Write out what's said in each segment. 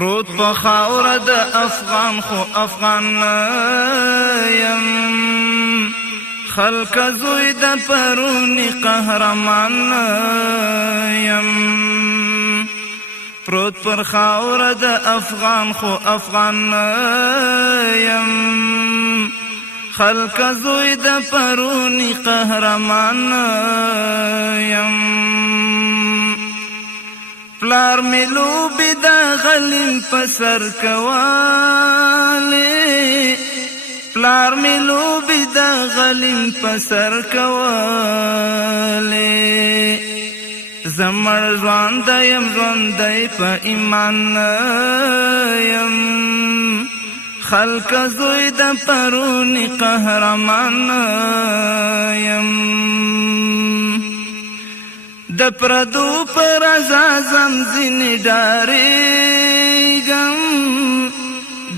پروت په خاوره د افغان خو افغان یم، خلک زوی د پرونی قهرمان یم. پروت پر خاوره د افغان خو افغان یم، خلک زوی د پرونی قهرمان یم. پلار می لوبی دا غلیم پسر کوالی، پلار می لوبی دا غلیم پسر کوالی. زمر ژوندیم ژوندی په ایمان یم، خلک زوی د پرونی قهرمان یم. د پردو پر ازازم زینی ډاریږم،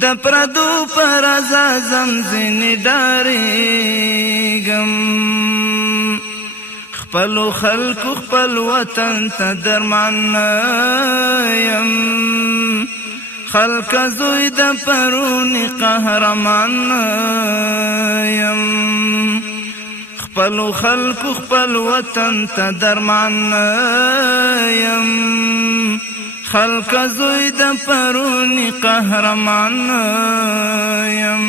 د پردو پر ازازم زینی ډاریږم. خپلو خلکو خپل وطن ته درمان یم، خلک زوی د پرونی قهرمان یم. خپلو خلکو خپل وطن ته درمان یم، خلک زوی د پرونی قهرمان یم.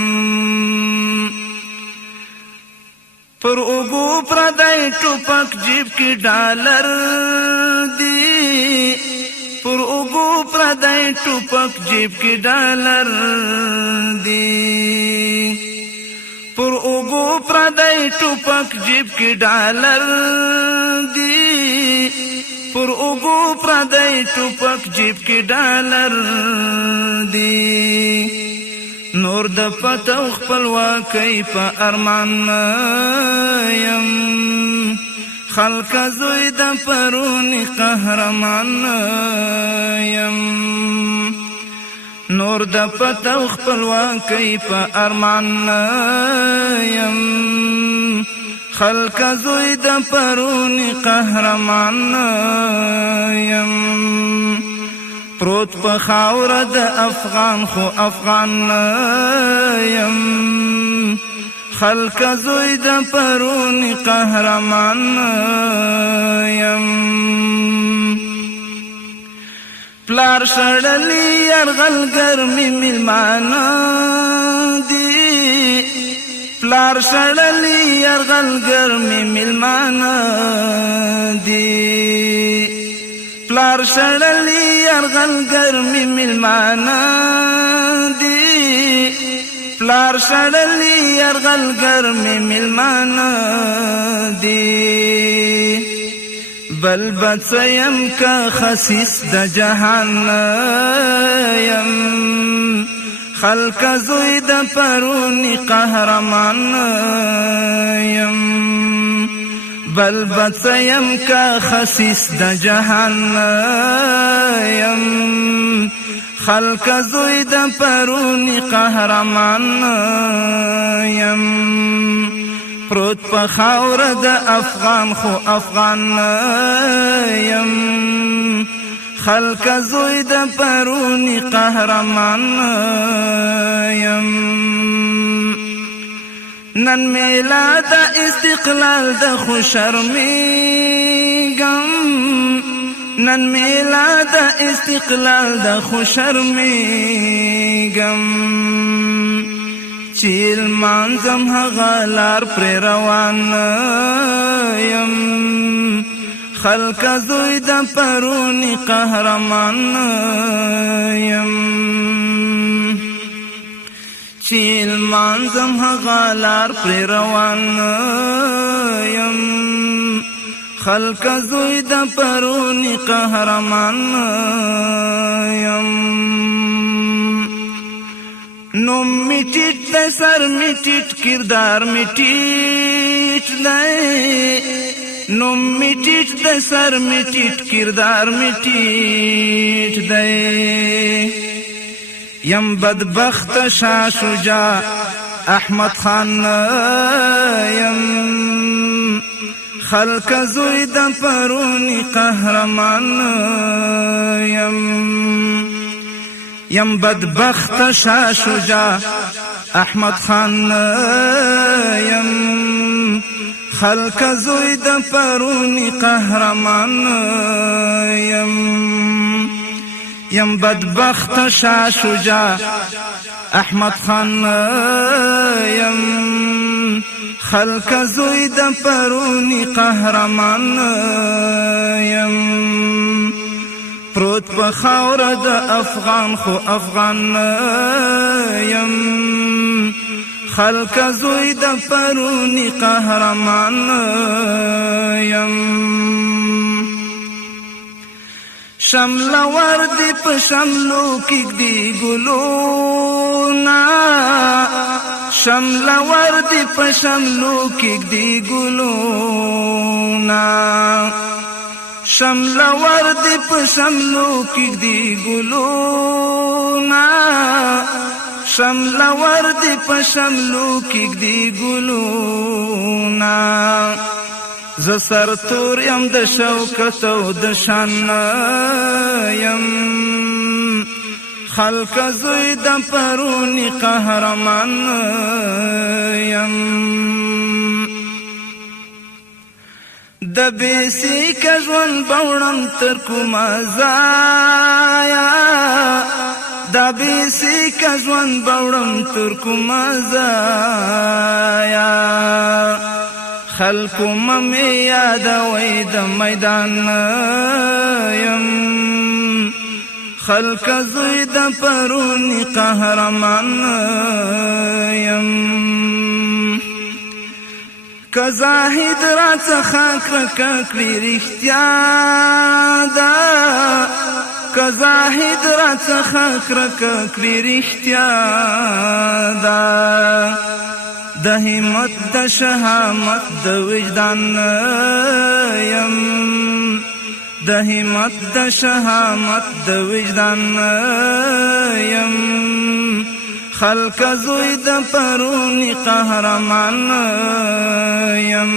پر اوږو پردی ټوپک جیب کې ډالر دی، پر اوږو پردی ټوپک جیب کې ډالر دی. پر اوږو پردی ټوپک جیب کې ډالر دی، پر اوږو پردی ټوپک جیب کې ډالر دی. نور د فتح خپلواکۍ په ارمان یم، خلک زوی د پرونی قهرمان یم. نور د فتح خپلواکۍ په ارمان یم، خلک زوی د پرونی قهرمان یم. پروت په خاوره د افغان خو افغان یم، خلک زوی د پرونی قهرمان یم. پلار شړلی یرغل ګرمی میلمانه دی، پلار شړلی یرغل ګرمی میلمانه دی. پلار شړلی یرغل ګرمی میلمانه دی، پلار شړلی یرغل ګرمی میلمانه دی. بل بڅیم که خسیس د جهان یم، خلک زوی د پرونی قهرمان یم. بل بڅیم که خسیس د جهان یم، خلک زوی د پرونی قهرمان یم. پروت په خاوره د افغان خو افغان یم، خلک زوی د پرونی قهرمان یم. نن میلاد استقلال د خو شرمیږم، نن میلاد استقلال د خو شرمیږم. چې لمانځم هغه لار پرې روان یم، خلک زوی د پرونی قهرمان یم. چې لمانځم هغه لار پرې روان یم، خلک زوی د پرونی قهرمان یم. نوم می ټیټ دی سر می ټیټ کردار می ټیټ دی، نوم می ټیټ دی سر می ټیټ کردار می ټیټ دی. یم بدبخت شاه شجاع احمد خان یم، خلق زوی د پرونی قهرمان یم یم بدبخت شاه شجاع احمد خان یم خلق زوی د پرونی قهرمان یم بدبخت شاه شجاع احمد خان یم خلق زوی د پرونی قهرمان یم پروت په خاوره د افغان خو افغان یم خلق زوی د پرونی قهرمان یم شمل وردی په شملو کېږدي ګلونا شمل وردی په شملو کېږدي ګلونا شمل وردی په شملو کېږدي ګلونا شمل وردی په شملو کېږدي ګلونا ز سر تور یم د شوکت او د شان یم خلق زوی د پرونی قهرمان یم د بیسی که ژوند بوړم تر کومه ځایه د بیسی که ژوند بوړم تر کومه ځایه خلقو مې یادوي د میدان یم خلق زوی د پرونی قهرمان یم که زاهد را څخه کرکه کړي رښتیا ده که زاهد را څخه کرکه کړي رښتیا ده د همت د شهامت د وجدان یم د همت د شهامت د وجدان یم خلق زوی د پرونی قهرمان یم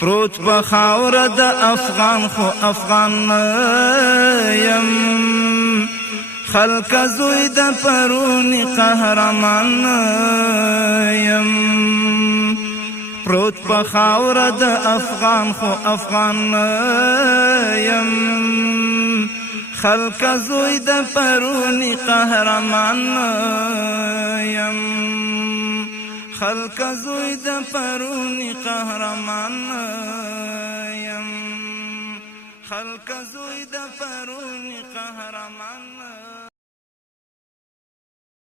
پروت په خاوره د افغان خو افغان یم خلق زوی د پرونی قهرمان یم پروت په خاوره د افغان خو افغان یم خلق زوی د پرونی قهرمان یم خلق زوی د پرونی قهرمان یم خلق زوی د پرونی قهرمان